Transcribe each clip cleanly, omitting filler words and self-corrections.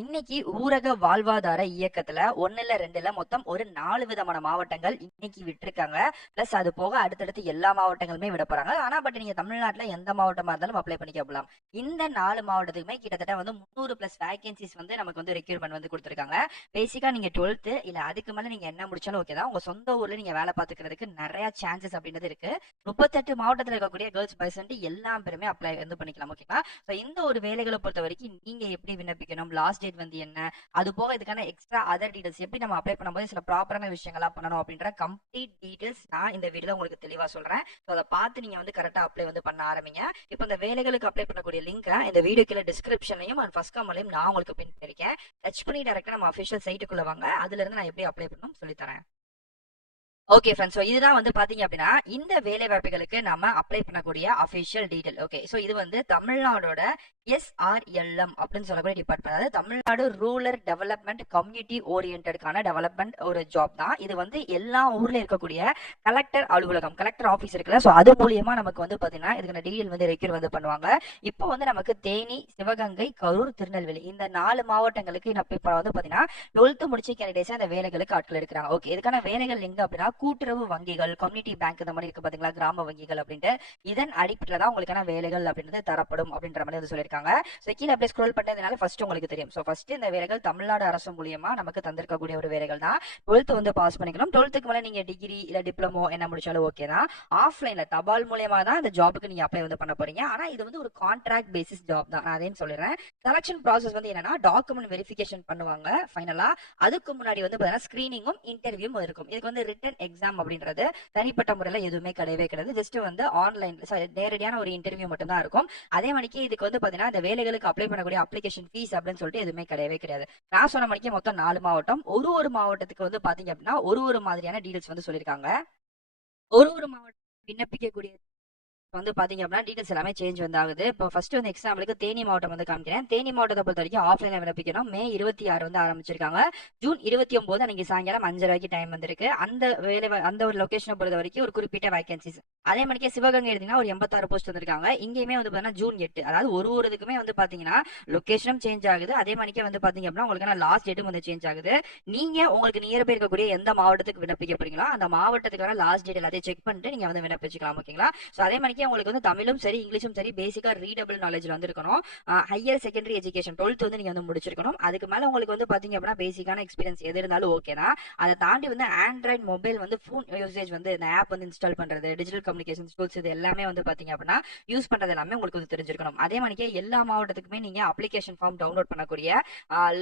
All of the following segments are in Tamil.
இன்னைக்கு ஊரக வாழ்வாதார இயக்கத்துல 1 இல்ல 2 இல்ல மொத்தம் ஒரு 4 விதமான மாவட்டங்கள் இன்னைக்கு விட்டிருக்காங்க. பிளஸ் அது போக அடுத்தடுத்து எல்லா மாவட்டங்களுமே விட போறாங்க. ஆனா நீங்க தமிழ்நாட்டுல எந்த மாவட்டமா இருந்தாலும் அப்ளை பண்ணிக்கலாம். இந்த 4 மாவட்டத்துக்குமே கிட்டத்தட்ட வந்து 300 பிளஸ் வேகன்சிஸ் வந்து நமக்கு வந்து ரெக்ரூட்மெண்ட் வந்து கொடுத்திருக்காங்க. பேசிக்கா நீங்க 12th இல்ல அதுக்கு மேல நீங்க என்ன முடிச்சாலும் ஓகே தான். உங்க சொந்த ஊர்ல நீங்க வேலை பார்த்துக்கிறதுக்கு நிறைய சான்சஸ் அப்படின்றது இருக்கு. 38 மாவட்டத்துல இருக்கக்கூடிய கேர்ள்ஸ் பாய்ஸ் எல்லா பேருமே அப்ளை வந்து பண்ணிக்கலாம். ஓகேங்களா? இந்த ஒரு வேலைகளை பொறுத்த வரைக்கும் நீங்க எப்படி விண்ணப்பிக்கணும், லாஸ்ட் டேட் வந்து என்ன, அது போக இதுக்கான எக்ஸ்ட்ரா அதர் டீடைல்ஸ் எப்படி நம்ம அப்ளை பண்ணும்போது சில ப்ராப்பரான விஷயங்களா பண்ணணும் அப்படின்ற கம்ப்ளீட் டீடைல்ஸ் நான் இந்த வீடியோல உங்களுக்கு தெளிவா சொல்றேன். அதை பார்த்து நீங்க வந்து கரெக்டா அப்ளை வந்து பண்ண ஆரம்பிங்க. இப்போ இந்த வேலைகளுக்கு அப்ளை பண்ணக்கூடிய லிங்க் இந்த வீடியோ கீழே டிஸ்கிரிப்ஷன்லயும் அண்ட் ஃபர்ஸ்ட் கமெண்ட்லயும் நான் உங்களுக்கு பின் பண்ணிருக்கேன். டச் பண்ணி டைரக்டா நம்ம அஃபிஷியல் சைட்டுக்குள்ள வாங்க. அதுல இருந்து நான் எப்படி அப்ளை பண்ணணும் சொல்லி தரேன். ஓகே ஃப்ரெண்ட்ஸ், இதுதான் வந்து பாத்தீங்க அப்படின்னா இந்த வேலை வாய்ப்புகளுக்கு நம்ம அப்ளை பண்ணக்கூடிய அபிஷியல் டீடைல். ஓகே, இது வந்து தமிழ்நாடோட SRLM அப்படின்னு சொல்லக்கூடிய டிபார்ட்மெண்ட், அதாவது தமிழ்நாடு ரூரல் டெவலப்மெண்ட் கம்யூனிட்டி ஓரியன்டான டெவலப்மெண்ட் ஒரு ஜாப் தான். இது வந்து எல்லா ஊர்ல இருக்கக்கூடிய கலெக்டர் அலுவலகம், கலெக்டர் ஆஃபீஸ் இருக்குல்ல, ஸோ அது மூலியமா நமக்கு வந்து பாத்தீங்கன்னா இதுக்கான டீடைல் வந்து ரெக்யூர் வந்து பண்ணுவாங்க. இப்போ வந்து நமக்கு தேனி, சிவகங்கை, கரூர், திருநெல்வேலி இந்த 4 மாவட்டங்களுக்கு இப்போ வந்து பாத்தீங்கன்னா 12th முடிச்ச கேண்டிடேட்ஸ் அந்த வேலைகளுக்கு ஆட்கள் எடுக்கிறாங்க. ஓகே, இதுக்கான வேலைகள் எங்க அப்படின்னா கூட்டுறவு வங்கிகள், கம்யூனிட்டி பேங்க் இந்த மாதிரி இருக்கு பாத்தீங்களா, கிராம வங்கிகள் அப்படின்ட்டு இதன் அடிப்படையில் தான் உங்களுக்கான வேலைகள் அப்படின்றது தரப்படும் அப்படின்ற மாதிரி வந்து சொல்லியிருக்காங்க. கீழே அப்படியே ஸ்க்ரோல் பண்ணதுனால ஃபர்ஸ்ட் உங்களுக்கு தெரியும். ஃபர்ஸ்ட் இந்த வேலைகள் தமிழ்நாடு அரசு மூலியமா நமக்கு தந்திருக்கக்கூடிய ஒரு வேலைகள் தான். 12th வந்து பாஸ் பண்ணிக்கணும். 12th மேல நீங்க டிகிரி இல்ல டிப்ளமோ என்ன முடிச்சாலும் ஓகே தான். ஆஃப்லைன்ல தபால் மூலியமா தான் இந்த ஜாபுக்கு நீங்க அப்ளை வந்து பண்ண போறீங்க. ஆனா இது வந்து ஒரு கான்ட்ராக்ட் பேசிஸ் ஜாப் தான். நான் அதையும் சொல்லிடுறேன். செலக்ஷன் ப்ராசஸ் வந்து என்னன்னா டாக்குமெண்ட் வெரிஃபிகேஷன் பண்ணுவாங்க ஃபைனலா. அதுக்கு முன்னாடி வந்து பாத்தீங்கன்னா ஸ்கிரீனிங்கும் இன்டர்வியூவும் இருக்கும். இதுக்கு வந்து ரிட்டன் எக்ஸாம் அப்படின்றது தனிப்பட்ட முறையில் எதுவுமே கிடையவே கிடையாது. ஜஸ்ட் வந்து ஆன்லைன் நேரடியான ஒரு இன்டர்வியூ மட்டும் தான் இருக்கும். அதே மணிக்கு இதுக்கு வந்து பாத்தீங்கன்னா இந்த வேலைகளுக்கு அப்ளை பண்ணக்கூடிய அப்ளிகேஷன் ஃபீஸ் அப்படின்னு சொல்லிட்டு எதுவுமே கிடையவே கிடையாது. நான் சொன்ன மணிக்கு மொத்தம் 4 மாவட்டம். ஒரு மாவட்டத்துக்கு வந்து பாத்தீங்க அப்படின்னா ஒரு மாதிரியான டீடைல்ஸ் வந்து சொல்லியிருக்காங்க. ஒரு மாவட்டம் விண்ணப்பிக்கக்கூடிய வந்து பாத்தீங்க அப்படின்னா டீடைல்ஸ் எல்லாமே சேஞ்ச் வந்து ஆகுது. இப்போ ஃபர்ஸ்ட் வந்து எக்ஸாம்பிளுக்கு தேனி மாவட்டம் வந்து காமிக்கிறேன். தேனி மாவட்டத்தை பொறுத்த வரைக்கும் ஆஃப்லைன்ல விண்ணப்பிக்கணும். மே 26 வந்து ஆரம்பிச்சிருக்காங்க. ஜூன் 29 அன்னைக்கு சாயங்காலம் 5:30 டைம் வந்திருக்கு. அந்த வேலை அந்த ஒரு லொகேஷனை பொறுத்த வரைக்கும் ஒரு குறிப்பிட்ட வேகன்சிஸ். அதே மாதிரி சிவகங்கை எடுத்தீங்கன்னா ஒரு 86 போஸ்ட் வந்திருக்காங்க. இங்கேயுமே வந்து பாத்தீங்கன்னா ஜூன் 8, அதாவது ஒரு இதுக்குமே வந்து பாத்தீங்கன்னா லொகேஷனும் சேஞ்ச் ஆகுது. அதே மாதிரி வந்து பாத்தீங்க அப்படின்னா உங்களுக்கு லாஸ்ட் டேட்டும் வந்து சேஞ்ச் ஆகுது. நீங்க உங்களுக்கு நியர்பை இருக்கக்கூடிய எந்த மாவட்டத்துக்கு விண்ணப்பிக்க போறீங்களோ அந்த மாவட்டத்துக்கான லாஸ்ட் டேட் எல்லாத்தையும் செக் பண்ணிட்டு நீங்க வந்து விண்ணப்பிச்சுக்கலாம். ஓகேங்களா? அதே மாதிரி உங்களுக்கு வந்து தமிழும் சரி இங்கிலீஷும் சரி பேசிக்கா ரீடபிள் நாலேஜ்ல வந்து இருக்கணும். ஹையர் செகண்டரி எஜுகேஷன் 12th வந்து நீங்க வந்து முடிச்சிருக்கணும். அதுக்கு மேல உங்களுக்கு வந்து பாத்தீங்க அப்படின்னா பேசிக்கான எக்ஸ்பீரியன்ஸ் எது இருந்தாலும் ஓகே தான். அதை தாண்டி வந்து ஆண்ட்ராய்டு மொபைல் வந்து ஃபோன் யூசேஜ் வந்து இந்த ஆப் வந்து இன்ஸ்டால் பண்றது, டிஜிட்டல் கம்யூனிகேஷன் டூல்ஸ் இது எல்லாமே வந்து பாத்தீங்க அப்படின்னா யூஸ் பண்றது எல்லாமே உங்களுக்கு வந்து தெரிஞ்சிருக்கணும். அதே மாதிரி எல்லா மாவட்டத்துக்குமே நீங்க அப்ளிகேஷன் ஃபார்ம் டவுன்லோட் பண்ணக்கூடிய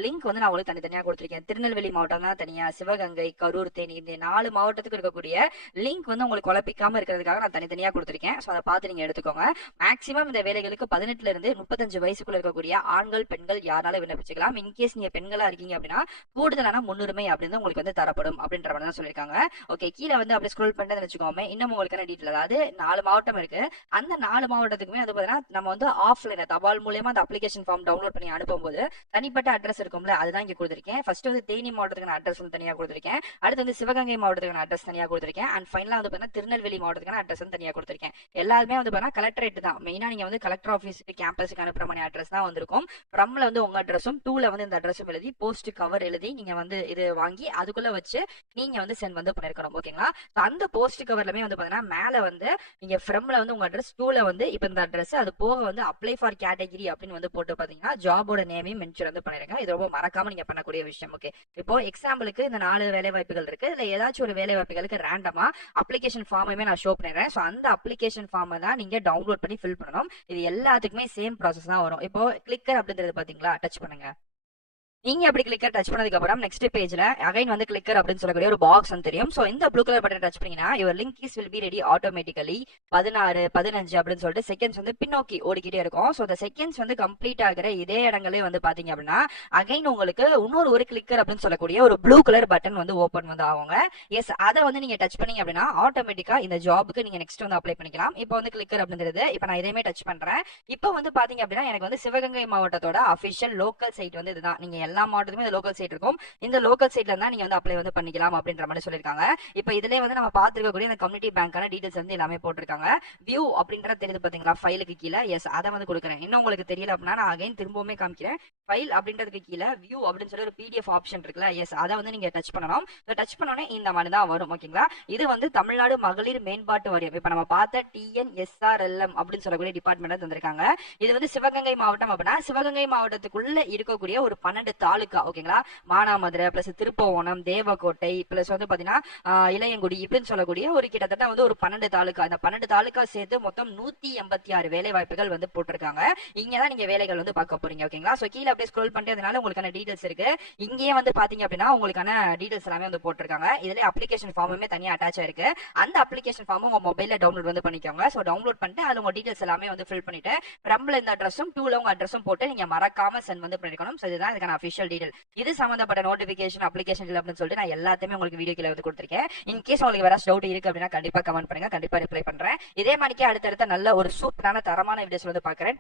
லிங்க் வந்து நான் உங்களுக்கு தனித்தனியா கொடுத்திருக்கேன். திருநெல்வேலி மாவட்டம் தான் தனியா, சிவகங்கை, கரூர், தேனி இந்த 4 மாவட்டத்துக்கு இருக்கக்கூடிய லிங்க் வந்து உங்களுக்கு குழப்பிக்காம இருக்கிறதுக்காக நான் தனித்தனியா கொடுத்திருக்கேன். அதை பார்த்து நீங்க எடுத்துக்கோங்க. மேக்ஸிமம் இந்த வேலைகளுக்கு 18 இருந்து 35 வயசுக்குள்ள இருக்கக்கூடிய ஆண்கள், பெண்கள் யாரால விண்ணப்பிச்சுக்கலாம். இன்கேஸ் நீங்க பெண்களா இருக்கீங்க அப்படின்னா கூடுதலான முன்னுரிமை அப்படின்னு உங்களுக்கு வந்து தரப்படும் அப்படின்ற மாதிரி தான் சொல்லியிருக்காங்க. ஓகே, கீழே வந்து அப்படி ஸ்க்ரோல் பண்ணி வச்சுக்கோமே, இன்னும் உங்களுக்கான டீட்டெயில், அதாவது 4 மாவட்டம் இருக்கு. அந்த 4 மாவட்டத்துக்குமே வந்து பாத்தீங்கன்னா நம்ம வந்து ஆஃப்லைன் தபால் மூலமா அந்த அப்ளிகேஷன் ஃபார்ம் டவுன்லோட் பண்ணி அனுப்பும்போது தனிப்பட்ட அட்ரஸ் இருக்கும்ல, அதுதான் இங்க கொடுத்திருக்கேன். ஃபர்ஸ்ட் வந்து தேனி மாவட்டத்துக்கான அட்ரஸ் வந்து தனியா கொடுத்திருக்கேன். அடுத்து வந்து சிவகங்கை மாவட்டத்துக்கான அட்ரஸ் தனியா கொடுத்திருக்கேன். அண்ட் ஃபைனலா வந்து பாத்தீங்கன்னா திருநெல்வேலி மாவட்டத்துக்கான அட்ரஸ் வந்து தனியா கொடுத்திருக்கேன். எல்லாருமே வந்து கலெக்டரேட் தான் மெயினா. நீங்க வந்து கலெக்டர் ஆஃபீஸ்க்கு கேம்பஸ்க்கு அனுப்புற மாதிரி அட்ரஸ் தான் வந்திருக்கும். ஃப்ரம்ல வந்து உங்க அட்ரஸும், டூல வந்து இந்த அட்ரஸும் எழுதி போஸ்ட் கவர் எழுதி நீங்க வந்து இது வாங்கி அதுக்குள்ள வச்சு நீங்க வந்து சென்ட் வந்து பண்ணிருக்கணும். ஓகேங்களா? அந்த போஸ்ட் கவர்லமே வந்து பாத்தீங்கன்னா மேல வந்து நீங்க ஃப்ரம்ல வந்து உங்க அட்ரஸ், டூல வந்து இப்ப இந்த அட்ரஸ், அது போக வந்து அப்ளை ஃபார் கேட்டகரி அப்படின்னு வந்து போட்டு பாத்தீங்கன்னா ஜாபோட நேமையும் மென்ஷன் வந்து பண்ணிருங்க. இது ரொம்ப மறக்காம நீங்க பண்ணக்கூடிய விஷயம். ஓகே, இப்போ எக்ஸாம்பிளுக்கு இந்த 4 வேலை வாய்ப்புகள் இருக்கு. இதுல ஏதாச்சும் ஒரு வேலை வாய்ப்புகளுக்கு ரேண்டமா அப்ளிகேஷன் ஃபார்மே நான் ஷோ பண்ணிடுறேன். அந்த அப்ளிகேஷன் ஃபார்ம் தான் நீங்க டவுன்லோட் பண்ணி ஃபில் பண்ணணும். இது எல்லாத்துக்குமே சேம் ப்ராசஸ் தான் வரும். இப்போ கிளிக்கர் அப்படின்றது பாத்தீங்களா, டச் பண்ணுங்க. நீங்க அப்படி கிளிக்கர் டச் பண்ணதுக்கு அப்புறம் நெக்ஸ்ட் பேஜ்ல அகைன் வந்து கிளிக்கர் அப்படின்னு சொல்லக்கூடிய ஒரு பாக்ஸ் வந்து தெரியும். சோ இந்த ப்ளூ கலர் பட்டன் டச் பண்ணீங்கன்னா your link is will be ready automatically 16 15 அப்படின்னு சொல்லிட்டு செகண்ட்ஸ் வந்து பின்னோக்கி ஓடிக்கிட்டே இருக்கும். சோ இந்த செகண்ட்ஸ் வந்து கம்ப்ளீட் ஆகிற இதே இடங்களே வந்து பாத்தீங்க அப்படின்னா அகைன் உங்களுக்கு இன்னொரு ஒரு கிளிக்கர் அப்படின்னு சொல்லக்கூடிய ஒரு ப்ளூ கலர் பட்டன் வந்து ஓபன் வந்து ஆகுங்க. எஸ், அதை வந்து நீங்க டச் பண்ணீங்க அப்படின்னா ஆட்டோமேட்டிக்கா இந்த ஜாபுக்கு நீங்க நெக்ஸ்ட் வந்து அப்ளை பண்ணிக்கலாம். இப்போ வந்து கிளிக்கர் அப்படின்றது இப்போ நான் இதையுமே டச் பண்றேன். இப்போ வந்து பாத்தீங்க அப்படின்னா எனக்கு வந்து சிவகங்கை மாவட்டத்தோட அபிஷியல் லோக்கல் சைட் வந்து இதுதான். நீங்க எல்லா மாவட்டத்துக்குமே லோக்கல் சைட் இருக்கும். இந்த லோக்கல் சைட்ல இருந்தா நீங்க வந்து அப்ளை வந்து பண்ணிக்கலாம் அப்படின்ற மாதிரி சொல்லியிருக்காங்க. இப்போ இதுலயே வந்து நம்ம பார்த்துருக்கக்கூடிய இந்த கம்யூனிட்டி பேங்க்கான டீடைல்ஸ் வந்து எல்லாமே போட்டிருக்காங்க. வியூ அப்படின்றது தெரியுது பாத்தீங்களா, ஃபைலுக்கு கீழே. எஸ், அதை வந்து கொடுக்குறேன். இன்னும் உங்களுக்கு தெரியல அப்படின்னா நான் அகைன் திரும்பவுமே காமிக்கிறேன். ஃபைல் அப்படின்றதுக்கு கீழே வியூ அப்படின்னு சொல்லி ஒரு பிடிஎஃப் ஆப்ஷன் இருக்குல்ல, எஸ், அதை வந்து நீங்க டச் பண்ணணும். டச் பண்ணோடனே இந்த மாதிரி தான் வரும். ஓகேங்களா, இது வந்து தமிழ்நாடு மகளிர் மேம்பாட்டு வாரியம். இப்ப நம்ம பார்த்த TNSRLM அப்படின்னு சொல்லக்கூடிய டிபார்ட்மெண்ட் தந்திருக்காங்க. இது வந்து சிவகங்கை மாவட்டம் அப்படின்னா சிவகங்கை மாவட்டத்துக்குள்ள இருக்கக்கூடிய ஒரு 12 தாலுக்கா. ஓகேங்களா, மானாமதுரை பிளஸ் திருப்போணம், தேவக்கோட்டை பிளஸ் வந்து பாத்தீங்கன்னா இளையங்குடி இப்படின்னு சொல்லக்கூடிய ஒரு கிட்டத்தட்ட வந்து ஒரு 12 தாலுக்கா. இந்த 12 தாலுக்கா சேர்த்து மொத்தம் 186 வேலை வாய்ப்புகள் வந்து போட்டிருக்காங்க. இங்கதான் நீங்க வேலைகள் வந்து பார்க்க போறீங்க. ஓகேங்களா, சோ கீழே அப்படியே ஸ்க்ரோல் பண்றதுனால உங்களுக்கான டீடைல்ஸ் இருக்கு. இங்கேயே வந்து பாத்தீங்க அப்படின்னா உங்களுக்கான டீடைல்ஸ் எல்லாமே வந்து போட்டிருக்காங்க. இதுல அப்ளிகேஷன் ஃபார்முமே தனியா அட்டாச் ஆயிருக்கு. அந்த அப்ளிகேஷன் ஃபார்ம் உங்க மொபைல்ல டவுன்லோட் வந்து பண்ணிக்கோங்க. சோ டவுன்லோட் பண்ணிட்டு அதுல உங்க டீடைல்ஸ் எல்லாமே வந்து ஃபில் பண்ணிட்டு ஃப்ரம்ல இந்த அட்ரஸும் டூல உங்க அட்ரஸும் போட்டு நீங்க மறக்காம சென்ட் வந்து பண்ணிருக்கணும். சோ இதுதான் இதுக்கான அபிஷியல் டீடைல். இது சம்பந்தப்பட்ட நோட்டிபிகேஷன் அப்ளிகேஷன் அப்படின்னு சொல்லிட்டு நான் எல்லாத்தையுமே உங்களுக்கு வீடியோ கீழே வந்து கொடுத்திருக்கேன். இன் கேஸ் உங்களுக்கு வேற டவுட் இருக்கு அப்படின்னா கண்டிப்பா கமெண்ட் பண்ணுங்க, கண்டிப்பா ரிப்ளை பண்றேன். இதே மாதிரிக்கே அடுத்தடுத்த நல்ல ஒரு சூப்பரான தரமான வீடியோஸ் வந்து பாக்குறேன்.